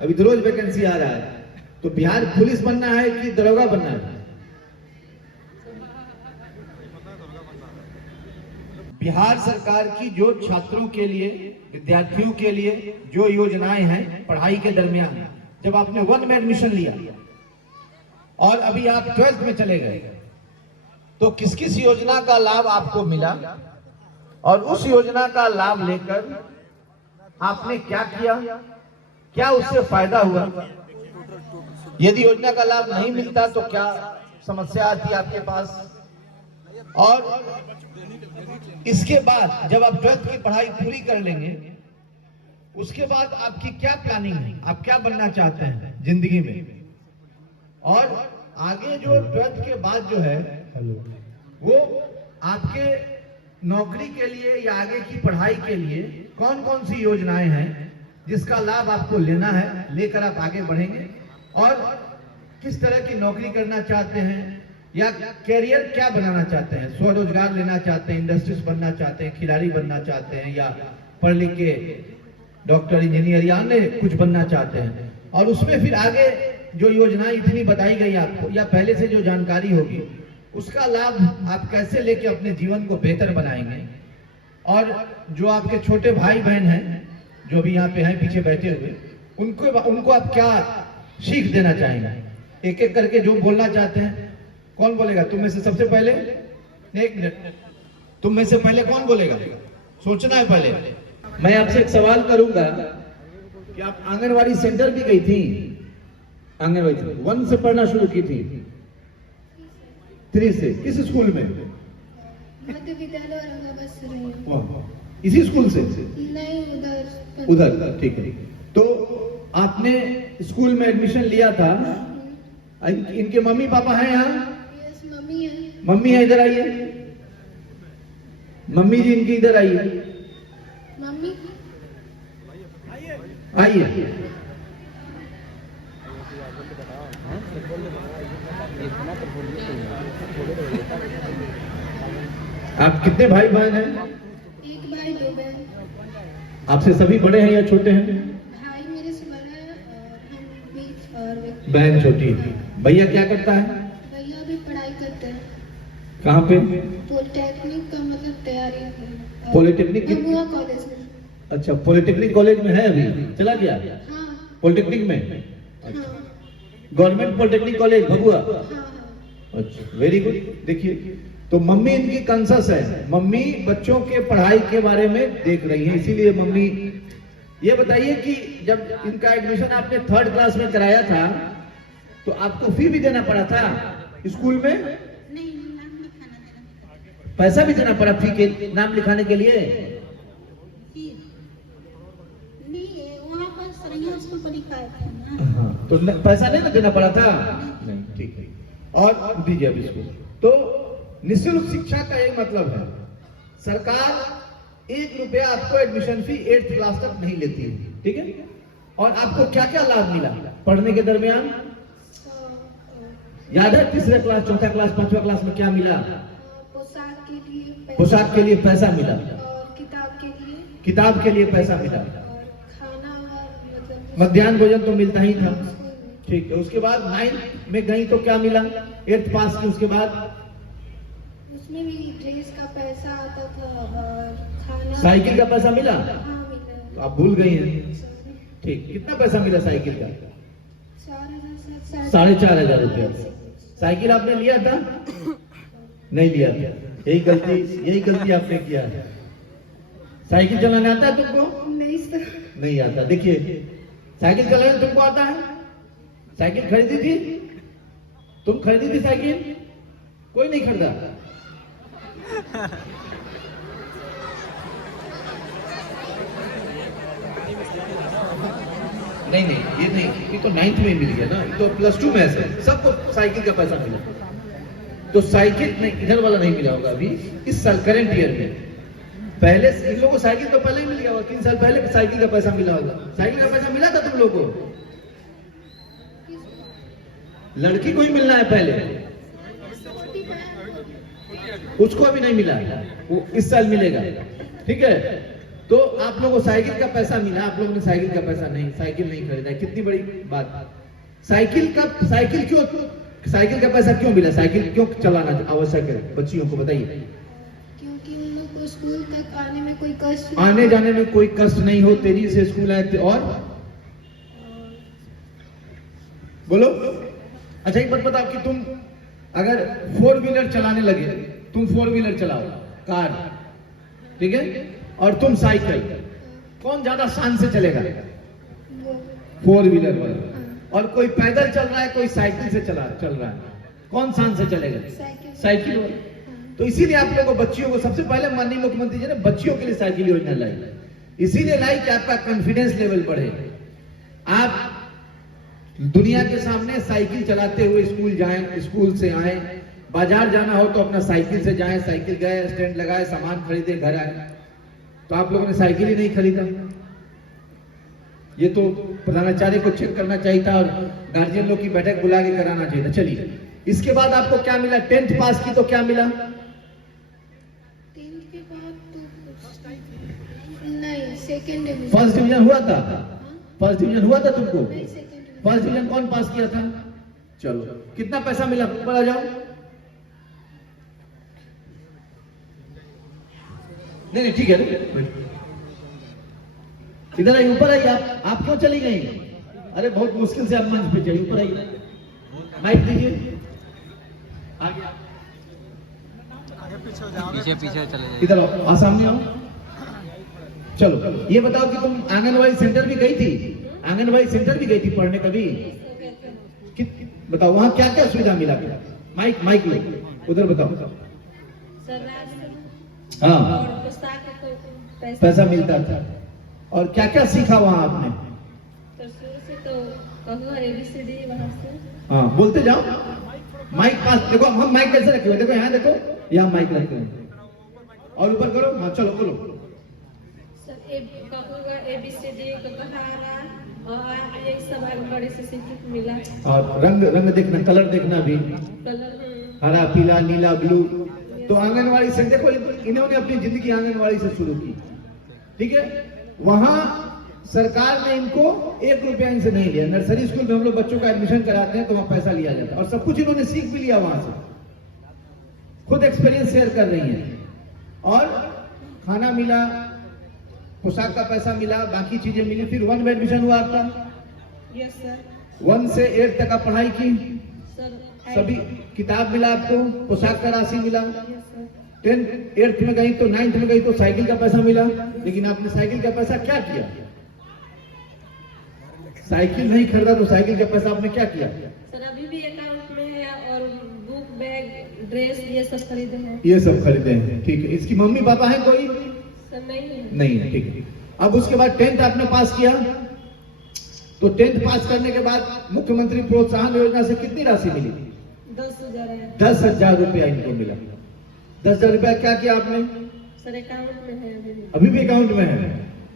अभी तो रोज वैकेंसी आ रहा है। तो बिहार पुलिस बनना है कि दरोगा बनना है? बिहार सरकार की जो छात्रों के लिए, विद्यार्थियों के लिए जो योजनाएं हैं पढ़ाई के दरमियान, जब आपने 1 में एडमिशन लिया और अभी आप 12th में चले गए, तो किस किस योजना का लाभ आपको मिला और उस योजना का लाभ लेकर आपने क्या किया, क्या उससे फायदा हुआ? यदि योजना का लाभ नहीं मिलता तो क्या समस्या आती आपके पास? और इसके बाद जब आप 12th की पढ़ाई पूरी कर लेंगे, उसके बाद आपकी क्या प्लानिंग है? आप क्या बनना चाहते हैं जिंदगी में? और आगे जो 12th के बाद जो है वो आपके नौकरी के लिए या आगे की पढ़ाई के लिए कौन कौन सी योजनाएं हैं जिसका लाभ आपको लेना है, लेकर आप आगे बढ़ेंगे? और किस तरह की नौकरी करना चाहते हैं या कैरियर क्या बनाना चाहते हैं? स्वरोजगार लेना चाहते हैं, इंडस्ट्रीज बनना चाहते हैं, खिलाड़ी बनना चाहते हैं, या पढ़ लिख के डॉक्टर, इंजीनियर या अन्य कुछ बनना चाहते हैं? और उसमें फिर आगे जो योजनाएं इतनी बताई गई आपको या पहले से जो जानकारी होगी, उसका लाभ आप कैसे लेके अपने जीवन को बेहतर बनाएंगे? और जो आपके छोटे भाई बहन हैं जो भी यहाँ पे हैं पीछे बैठे हुए, उनको आप क्या सीख देना चाहेंगे? एक एक करके जो बोलना चाहते हैं, कौन बोलेगा? तुम में से सबसे पहले, एक मिनट, तुम में से पहले कौन बोलेगा? सोचना है पहले। मैं आपसे एक सवाल करूंगा कि आप आंगनवाड़ी सेंटर भी गई थी? आंगनवाड़ी 1 से पढ़ना शुरू की थी? 3 से? किस स्कूल में? मध्य विद्यालय औरंगाबाद से रही हूं। इसी स्कूल से? नहीं, उधर। ठीक है। तो आपने स्कूल में एडमिशन लिया था, इनके मम्मी पापा हैं यहाँ? यस, मम्मी है। मम्मी है, इधर आइए। मम्मी जी इनकी इधर आइए। मम्मी आइए। आप कितने भाई बहन हैं? एक भाई, 2 बहन। आपसे सभी बड़े हैं या छोटे हैं? भाई मेरे से बड़ा है और हम बीच, और बहन छोटी। भैया क्या करता है? भैया भी पढ़ाई करते हैं। कहाँ पे? पॉलिटेक्निक का मतलब तैयारी है। पॉलिटेक्निक? भभुआ कॉलेज में। अच्छा, पॉलिटेक्निक कॉलेज में है अभी? चला गया हाँ। पॉलिटेक्निक में? हाँ। Government polytechnic college Bhabua? हाँ। अच्छा, वेरी गुड। देखिए, तो मम्मी इनकी कंसस है, मम्मी बच्चों के पढ़ाई के बारे में देख रही है, इसीलिए मम्मी। ये बताइए कि जब इनका एडमिशन आपने 3rd क्लास में कराया था तो आपको फी भी देना पड़ा था स्कूल में? नहीं, नाम लिखाना। पैसा भी देना पड़ा फी के, नाम लिखाने के लिए? नहीं, वहाँ पर सरैया स्कूल पर लिखा है ना। हाँ, तो पैसा नहीं ना देना पड़ा था? नहीं, ठीक है। और दीजिए अब इसको। तो निःशुल्क शिक्षा का एक मतलब है, सरकार 1 रुपया आपको एडमिशन फी 8th क्लास तक नहीं लेती है, ठीक है? और आपको क्या क्या लाभ मिला पढ़ने के दरमियान? याद है? 3री क्लास, 4था क्लास, 5वां क्लास में क्या मिला? पोशाक के लिए पैसा मिला, और किताब के लिए पैसा मिला, और खाना, मतलब मध्याह्न भोजन तो मिलता ही था, ठीक है। उसके बाद 9th में गई तो क्या मिला? 8th पास की, उसके बाद उसमें भी ड्रेस का पैसा आता था और खाना, साइकिल का पैसा मिला? हाँ, मिला। तो आप भूल गई हैं, ठीक। कितना पैसा मिला साइकिल का? 4,500 रुपया। साइकिल आपने लिया था? नहीं लिया था। यही गलती आपने किया है। साइकिल चलाना आता है तुमको? नहीं सर। नहीं आता। देखिए, साइकिल चलाना तुमको आता है? साइकिल खरीदी थी? तुम खरीदी थी साइकिल? कोई नहीं खरीदा। नहीं, ये नहीं, ये तो 9th में मिल गया ना, ये तो +2 में है। सबको साइकिल का पैसा मिला। तो साइकिल नहीं, इधर वाला नहीं मिला होगा अभी इस साल करंट ईयर में। पहले इन लोगों को साइकिल तो पहले ही मिल गया होगा, 3 साल पहले साइकिल का पैसा मिला होगा। साइकिल का पैसा मिला था तुम लोगों को? लड़की को ही मिलना है पहले, उसको अभी नहीं मिला, वो इस साल मिलेगा, ठीक है? तो आप लोगों को साइकिल का पैसा मिला, आप लोगों ने साइकिल का पैसा नहीं, साइकिल नहीं खरीदा, कितनी बड़ी बात। साइकिल का पैसा क्यों मिला, साइकिल क्यों चलाना आवश्यक है बच्चियों को बताइए। क्योंकि उन लोग को स्कूल तक आने में कोई कष्ट आने जाने में कोई कष्ट नहीं हो, तेजी से स्कूल आए थे। और बोलो। अच्छा एक बात बताओ कि तुम अगर 4 व्हीलर चलाने लगे, तुम 4 व्हीलर चलाओ, कार, ठीक है, और तुम साइकिल, कौन ज्यादा शान से चलेगा? वो 4 व्हीलर वाला। और कोई पैदल चल रहा है, कोई साइकिल से चल रहा है, कौन शान से चलेगा? साइकिल वाला। तो इसीलिए आप लोगों को, बच्चियों को, सबसे पहले माननीय मुख्यमंत्री जी ने बच्चियों के लिए साइकिल योजना लाई, इसीलिए लाई कि आपका कॉन्फिडेंस लेवल बढ़े, आप दुनिया के सामने साइकिल चलाते हुए स्कूल जाएं, स्कूल से आए, बाजार जाना हो तो अपना साइकिल से जाएं, साइकिल गए, स्टैंड लगाए, सामान खरीदे, घर आए। तो आप लोगों ने साइकिल ही नहीं खरीदा, ये तो प्रधानाचार्य को चेक करना चाहिए था और गार्जियन लोग की बैठक बुला के कराना चाहिए था। चलिए, इसके बाद आपको क्या मिला? 10th पास की तो क्या मिला? 10th के बाद तो नहीं, सेकंड डिवीजन। फर्स्ट डिवीजन हुआ था? फर्स्ट डिवीजन हुआ था तुमको? नहीं, सेकंड डिवीजन। फर्स्ट डिवीजन कौन पास किया था? चलो, कितना पैसा मिला? ऊपर आ जाओ। नहीं ठीक है, इधर आइए, ऊपर आइए। आप क्यों चली गई? अरे बहुत मुश्किल से आप मंच पे चाहिए, ऊपर आइए, माइक दीजिए। पीछे पीछे चले जाइए। इधर आओ, सामने आओ। चलो ये बताओ कि तुम आंगनबाड़ी सेंटर भी गई थी? आंगनबाड़ी सेंटर भी गई थी पढ़ने कभी? बताओ वहाँ क्या क्या सुविधा मिला? माइक लो, उधर बताओ। हाँ, पैसा मिलता था। और क्या क्या सीखा वहाँ आपने? हाँ, बोलते जाओ। माइक पास देखो, हम माइक कैसे रखे हुए, देखो यहाँ, देखो यहाँ माइक रखे हुए, और ऊपर करो। हाँ चलो बोलो। मिला। और रंग देखना, कलर देखना भी, हरा, पीला, नीला, ब्लू। तो आंगनवाड़ी से देखो, इन्होंने अपनी जिंदगी आंगनवाड़ी से शुरू की, ठीक है। वहां सरकार ने इनको 1 रुपया इनसे नहीं लिया। नर्सरी स्कूल में हम लोग बच्चों का एडमिशन कराते हैं तो वहां पैसा लिया जाता है, और सब कुछ इन्होंने सीख भी लिया वहां से, खुद एक्सपीरियंस शेयर कर रही हैं। और खाना मिला, पोशाक का पैसा मिला, बाकी चीजें मिली। फिर 1 में एडमिशन हुआ आपका? Yes sir. 1 से 8 तक आप पढ़ाई की? सर सभी किताब मिला आपको, पोशाक का राशि मिला। Yes sir. 10th 8th में गई तो 9th में गई तो साइकिल का पैसा मिला। लेकिन आपने साइकिल का पैसा क्या किया? साइकिल नहीं खरीदा तो साइकिल का पैसा आपने क्या किया? सर अभी भी अकाउंट में है, और बुक, बैग, ड्रेस ये सब खरीदे हैं। ये सब खरीदे हैं, ठीक है। इसकी मम्मी पापा है कोई? सर नहीं, ठीक है। अब उसके बाद 10th आपने पास किया, तो 10th पास करने के बाद मुख्यमंत्री प्रोत्साहन योजना से कितनी राशि मिली? 10,000 है। 10,000 रुपया इनको मिला। 10,000 रुपया क्या किया आपने? सर अकाउंट में है अभी भी अकाउंट में है,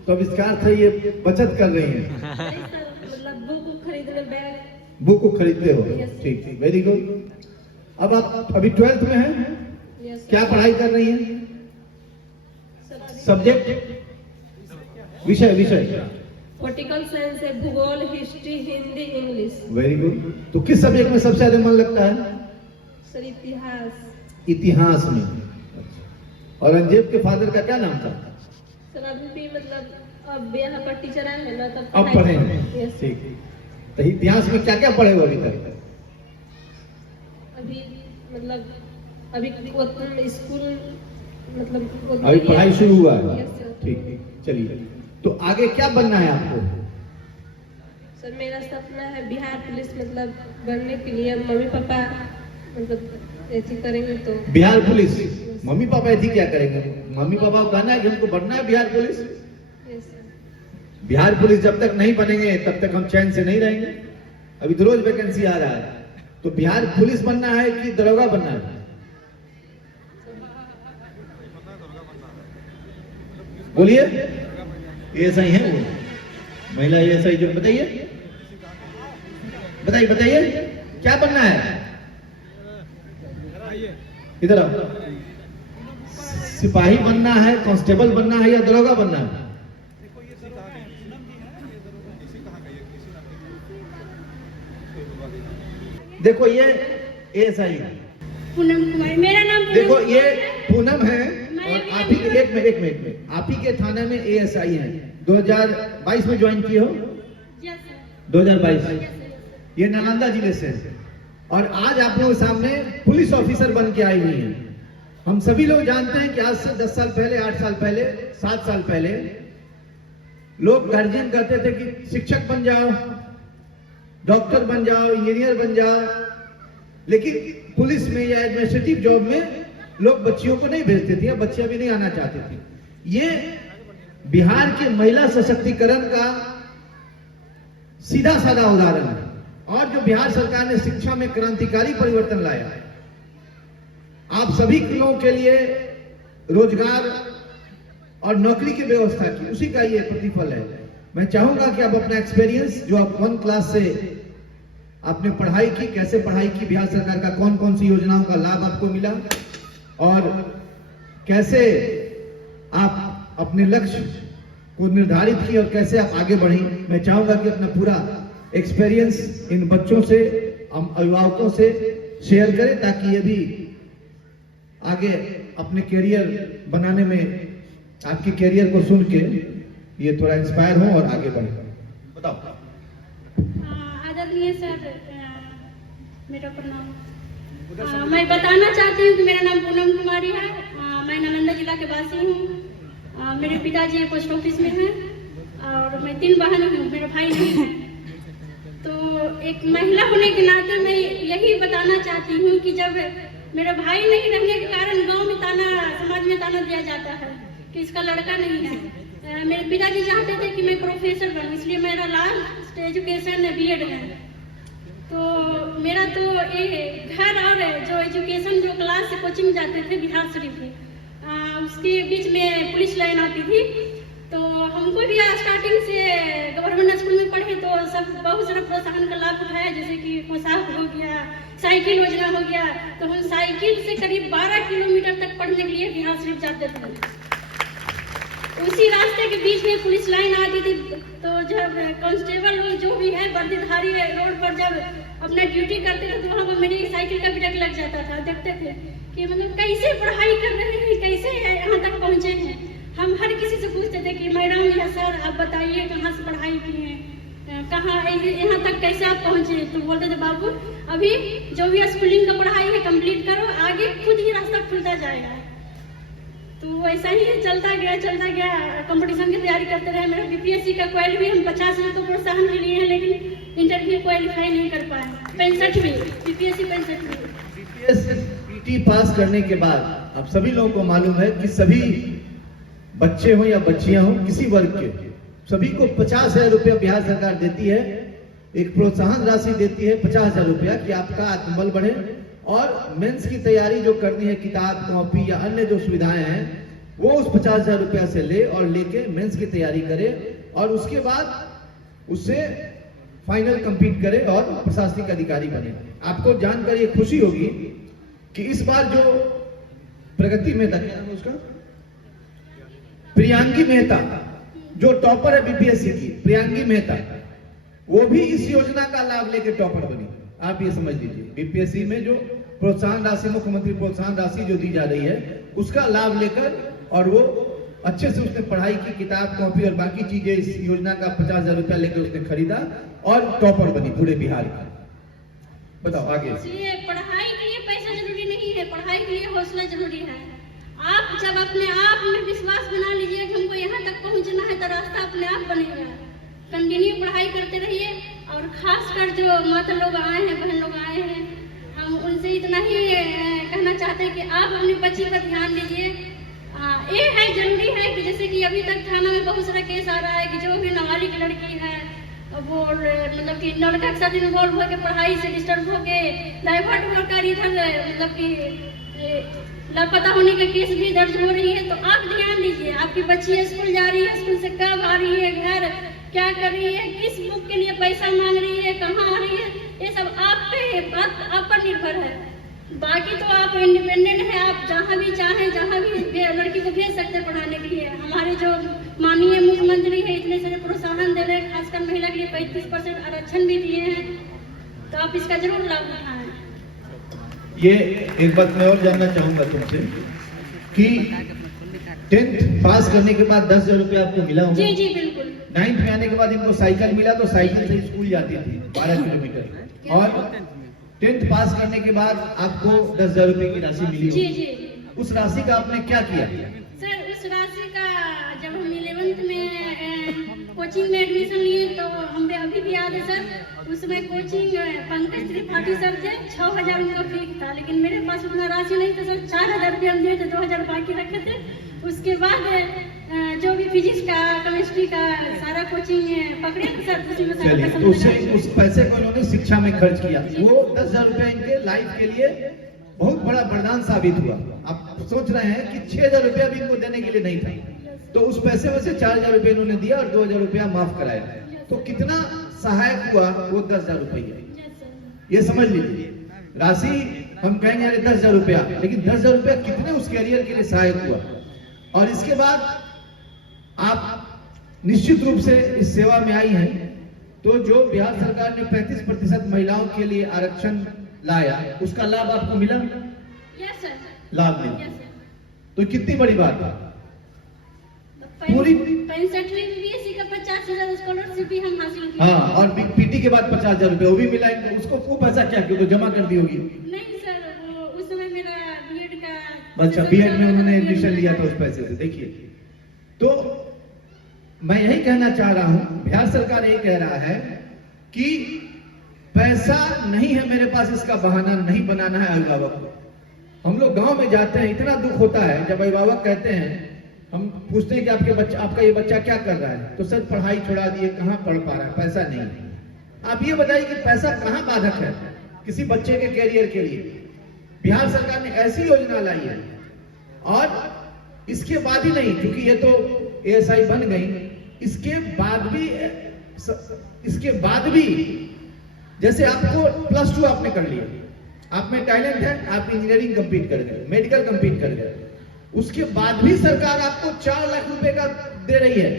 तो अब इसका अर्थ है ये बचत कर रही हैं। नहीं सर, मतलब बुक खरीदने, बैग, बुक को खरीदते हो, ठीक, वेरी गुड। अब आप अभी 12th में हैं, यस क्या पढ़ाई कर रही हैं? सर। सब्जेक्ट, विषय पॉलिटिकल साइंस है, भूगोल, history, Hindi, English. Very good. तो किस सब्जेक्ट में सबसे ज्यादा मन लगता है? सर इतिहास। इतिहास में। औरंगजेब के फादर का क्या नाम था? सर अभी भी मतलब अब यहाँ पर टीचर आए हैं ना, तब अब पढ़े हैं, यस। ठीक। तो इतिहास में क्या क्या पढ़े हो अभी तक? अभी मतलब अभी स्कूल मतलब अभी पढ़ाई शुरू हुआ है, यस सर। ठीक। चलिए, तो आगे क्या बनना है आपको? सर मेरा सपना है बिहार पुलिस मतलब बनने के लिए। मम्मी पापा मतलब ऐसी करेंगे तो। बिहार पुलिस? मम्मी पापा ऐसी क्या करेंगे? मम्मी पापा को कहना है कि हमको बनना है Bihar police. Yes sir. Bihar police जब तक नहीं बनेंगे तब तक हम चैन से नहीं रहेंगे। अभी तो रोज वैकेंसी आ रहा है, तो बिहार पुलिस बनना है कि दरोगा बनना है? बोलिए। ऐसा ही है वो महिला, ऐसा ही जो, बताइए बताइए क्या बनना है? इधर आओ। सिपाही बनना है, कांस्टेबल बनना है या दरोगा बनना है? देखो ये एएसआई है, पूनम कुमारी मेरा नाम। देखो ये पूनम है और आप ही के एक मिनट आप ही के थाने में एएसआई है। 2022 में ज्वाइन किए हो? 2022। ये नालंदा जिले से है और आज आप लोगों के सामने पुलिस ऑफिसर बन के आई हुई हैं। हम सभी लोग जानते हैं कि आज से 10 साल पहले, 8 साल पहले, 7 साल पहले लोग गार्जियन कहते थे कि शिक्षक बन जाओ, डॉक्टर बन जाओ, इंजीनियर बन जाओ, लेकिन पुलिस में या एडमिनिस्ट्रेटिव जॉब में लोग बच्चियों को नहीं भेजते थे या बच्चे भी नहीं आना चाहते थे। ये बिहार के महिला सशक्तिकरण का सीधा साधा उदाहरण है। और जो बिहार सरकार ने शिक्षा में क्रांतिकारी परिवर्तन लाया है, आप सभी लोगों के लिए रोजगार और नौकरी की व्यवस्था की, उसी का ये प्रतिफल है। मैं चाहूंगा कि आप अपना एक्सपीरियंस जो आप 1 क्लास से आपने पढ़ाई की, कैसे पढ़ाई की, बिहार सरकार का कौन कौन सी योजनाओं का लाभ आपको मिला और कैसे आप अपने लक्ष्य को निर्धारित किए और कैसे आप आगे बढ़ी, मैं चाहूंगा कि अपना पूरा एक्सपीरियंस इन बच्चों से, अभिभावकों से शेयर करें ताकि ये भी आगे अपने करियर बनाने में आपके करियर को सुन के ये थोड़ा इंस्पायर हो और आगे बढ़े। बताओ। आदरणीय सर, मेरा प्रणाम। मैं बताना चाहती हूँ कि मेरा नाम पूनम कुमारी है। मैं नालंदा जिला के वासी हूँ। मेरे पिताजी पोस्ट ऑफिस में हैं और मैं 3 बहन हूँ, मेरा भाई नहीं है। तो एक महिला होने के नाते मैं यही बताना चाहती हूँ कि जब मेरा भाई नहीं रहने के कारण गांव में ताना, समाज में ताना दिया जाता है कि इसका लड़का नहीं है। मेरे पिताजी चाहते थे कि मैं प्रोफेसर बनूं, इसलिए मेरा लास्ट एजुकेशन बीएड है। तो मेरा तो ये घर और जो एजुकेशन जो क्लास से कोचिंग जाते थे बिहार शरीफ में, उसके बीच में पुलिस लाइन आती थी। तो हमको भी स्टार्टिंग से गवर्नमेंट स्कूल में पढ़े तो सब बहुत सारा प्रोत्साहन का लाभ उठाया, जैसे कि पोशाक हो गया, साइकिल योजना हो गया। तो हम साइकिल से करीब 12 किलोमीटर तक पढ़ने के लिए बिहार शरीफ जाते थे। उसी रास्ते के बीच में पुलिस लाइन आती थी, तो जब कांस्टेबल जो भी है वर्दीधारी रोड पर जब अपना ड्यूटी करते थे तो वहाँ पर मेरी साइकिल का ब्रेक लग जाता था। देखते थे कि मतलब कैसे पढ़ाई कर रहे हैं, कैसे यहाँ तक पहुँचे हैं। हम हर किसी से पूछते थे कि मैडम या सर आप बताइए कहाँ से पढ़ाई की है, कहाँ यहाँ तक कैसे आप पहुँचे। तो बोलते थे बाबू अभी जो भी स्कूलिंग का पढ़ाई है कंप्लीट करो, आगे खुद ही रास्ता खुलता जाएगा। तो ऐसा ही चलता गया। कंपटीशन की तैयारी करते रहे। मेरा बीपीएससी का क्वाल भी हम 50 में तो प्रोत्साहन के लिए हैं, लेकिन इंटरव्यू क्वालिफाई नहीं कर पाए। 65 में बीपीएससी 65 में बीपीएससी पास करने के बाद आप सभी लोगों को मालूम है कि सभी बच्चे हो या बच्चियां हो, किसी वर्ग के, सभी को 50,000 रुपया बिहार सरकार देती है। एक प्रोत्साहन राशि देती है 50,000 रुपया कि आपका आत्मबल बढ़े और मेंस की तैयारी जो करनी है, किताब कॉपी या अन्य जो सुविधाएं हैं, वो उस 50,000 रुपया से ले और लेके मेंस की तैयारी करे और उसके बाद उससे फाइनल कंप्लीट करे और प्रशासनिक अधिकारी बने। आपको जानकर ये खुशी होगी कि इस बार जो प्रगति मेहता, क्या नाम है उसका, प्रियांकी मेहता, जो टॉपर है बीपीएससी की, प्रियांकी मेहता, वो भी इस योजना का लाभ लेकर टॉपर बनी। आप ये समझ लीजिए, बीपीएससी में जो प्रोत्साहन राशि, मुख्यमंत्री प्रोत्साहन राशि जो दी जा रही है, उसका लाभ लेकर और वो अच्छे से उसने पढ़ाई की, किताब कॉपी और बाकी चीजें इस योजना का 50,000 रुपया लेकर उसने खरीदा और टॉपर बनी पूरे बिहार का। बताओ आगे। इसलिए पढ़ाई के लिए पैसा जरूरी नहीं है, पढ़ाई के लिए हौसला जरूरी है। आप जब अपने आप में विश्वास बना लीजिए कि हमको यहाँ तक पहुँचना है तो रास्ता अपने आप बनेगा। कंटिन्यू पढ़ाई करते रहिए। और खासकर जो माता लोग आए हैं, बहन लोग आए हैं, हम उनसे इतना ही कहना चाहते हैं कि आप अपनी बच्ची पर ध्यान दीजिए। ये है जरूरी है कि जैसे कि अभी तक थाना में बहुत सारा केस आ रहा है कि जो भी नाबालिग लड़की है वो मतलब कि लड़का के साथ इन्वॉल्व होकर पढ़ाई से डिस्टर्ब होकर डाइवर्ट होकर इधर मतलब कि लापता होने के केस भी दर्ज हो रही है। तो आप ध्यान दीजिए, आपकी बच्ची स्कूल जा रही है, स्कूल से कब आ रही है, घर क्या कर रही है, किस बुक के लिए पैसा मांग रही है, कहाँ आ रही है, ये सब आप पर निर्भर है। बाकी तो आप इंडिपेंडेंट हैं, आप जहाँ भी चाहें, जहाँ भी लड़की को भेज सकते हैं पढ़ाने के लिए। हमारे जो माननीय मुख्यमंत्री है इतने सारे प्रोत्साहन दे रहे हैं, खासकर महिला के लिए 35% आरक्षण भी दिए हैं। तो आप इसका जरूर लाभ उठाएं। ये एक बात मैं और जानना चाहूंगा तुमसे कि 10th पास करने के बाद 10,000 रुपया आपको मिला होगा? जी जी बिल्कुल। 9th में आने के बाद इनको साइकिल मिला, तो साइकिल से स्कूल जाती थी 12 किलोमीटर। और 10th पास करने के बाद आपको 10,000 रुपए की राशि मिली जी होगी। जी उस राशि का आपने क्या किया? सर, उस राशि का जब हम 11th में कोचिंग में एडमिशन लिए तो हमें अभी भी याद है सर, उसमें कोचिंग पंकज त्रिपाठी सर थे, 6,000 उनका फी था, लेकिन मेरे पास उतना राशि नहीं था सर। 4,000 रुपये हम दिए थे, 2,000 बाकी रखे थे। उसके बाद जो भी फिजिक्स का, केमिस्ट्री का सारा कोचिंग पकड़े तो सर उसमें सारा चलिए, पैसा तो उससे लगा। उस पैसे को उन्होंने शिक्षा में खर्च किया। वो 10,000 रुपए इनके लाइफ के लिए बहुत बड़ा वरदान साबित हुआ। आप सोच रहे हैं कि 6,000 रुपया भी इनको देने के लिए नहीं था, तो उस पैसे में से 4,000 रुपये इन्होंने दिया और 2,000 रुपया माफ कराया। तो कितना सहायक हुआ वो 10,000 रुपये, ये समझ लीजिए। राशि हम कहेंगे अरे 10,000 रुपया, लेकिन 10,000 रुपया कितने उस कैरियर के लिए सहायक हुआ। और इसके बाद आप निश्चित रूप से इस सेवा में आई हैं, तो जो बिहार सरकार ने 35% महिलाओं के लिए आरक्षण लाया, उसका लाभ आपको मिला? Yes sir. लाभ मिला, यस सर। तो कितनी बड़ी बात है। पूरी 65वीं बीएससी का 50,000 स्कॉलरशिप भी हम हासिल किए। हाँ, और पीटी के बाद 50,000 रुपए वो भी मिला इनको। उसको वो पैसा क्या किया, तो जमा कर दी होगी? नहीं सर, वो उस समय मेरा बीएड का, अच्छा, बीएड में उन्होंने एडमिशन लिया था उस पैसे से। देखिए, तो मैं यही कहना चाह रहा हूं, बिहार सरकार यही कह रहा है कि पैसा नहीं है मेरे पास, इसका बहाना नहीं बनाना है अभिभावक को। हम लोग गांव में जाते हैं, इतना दुख होता है जब अभिभावक कहते हैं, हम पूछते हैं कि आपका ये बच्चा क्या कर रहा है, तो सर पढ़ाई छुड़ा दिए, कहाँ पढ़ पा रहा है, पैसा नहीं। आप ये बताइए कि पैसा कहाँ बाधक है किसी बच्चे के कैरियर के लिए। बिहार सरकार ने ऐसी योजना लाई है, और इसके बाद ही नहीं, क्योंकि ये तो एएसआई बन गई, इसके बाद भी जैसे आपको +2 आपने कर लिया, आप में टैलेंट है, आप इंजीनियरिंग कंप्लीट कर गए, मेडिकल कंप्लीट कर गए, उसके बाद भी सरकार आपको 4 लाख रुपए का दे रही है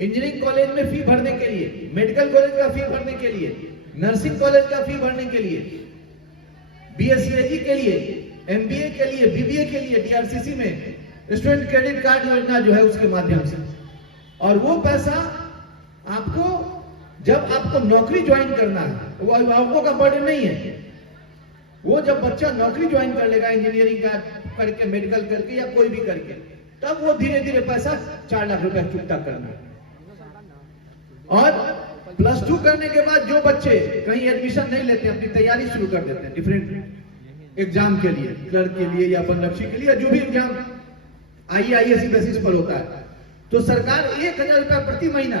इंजीनियरिंग कॉलेज में फी भरने के लिए, मेडिकल कॉलेज का फी भरने के लिए, नर्सिंग कॉलेज का फी भरने के लिए, बीएससीएजी के लिए, एमबीए के लिए, बीबीए के लिए, डीआरसीसी में स्टूडेंट क्रेडिट कार्ड योजना जो है उसके माध्यम से। और वो पैसा आपको जब आपको नौकरी ज्वाइन करना है, वो अभिभावकों का बर्डन नहीं है। वो जब बच्चा नौकरी ज्वाइन कर लेगा, इंजीनियरिंग का करके, मेडिकल करके या कोई भी करके, तब वो धीरे धीरे पैसा 4 लाख रुपया चुकता करना है। और +2 करने के बाद जो बच्चे कहीं एडमिशन नहीं लेते, अपनी तैयारी शुरू कर देते हैं डिफरेंट एग्जाम के लिए, क्लर्क के लिए या बनरक्षी के लिए, या जो भी एग्जाम आईएएस बेसिस पर होता है, तो सरकार 1,000 रुपया प्रति महीना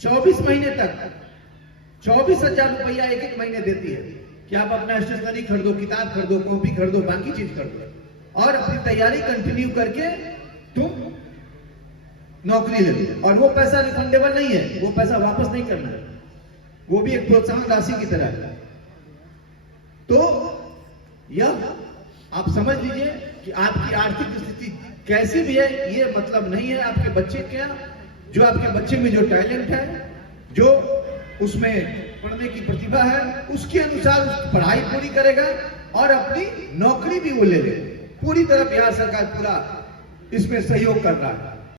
24 महीने तक 24,000 रुपया एक महीने देती है कि आप अपना स्टेशनरी खरीदो, किताब खरीदो, कॉपी खरीदो, बाकी चीज खरीदो, और अपनी तैयारी कंटिन्यू करके तुम नौकरी ले लो। और वो पैसा रिफंडेबल नहीं है, वो पैसा वापस नहीं करना है, वो भी एक प्रोत्साहन राशि की तरह है। तो यह आप समझ लीजिए कि आपकी आर्थिक स्थिति कैसी भी है, ये मतलब नहीं है आपके बच्चे क्या, जो आपके बच्चे में जो टैलेंट है, जो उसमें पढ़ने की प्रतिभा है, उसके अनुसार उसकी पढ़ाई पूरी करेगा और अपनी नौकरी भी वो ले ले। पूरी तरह बिहार सरकार पूरा इसमें सहयोग कर रहा है।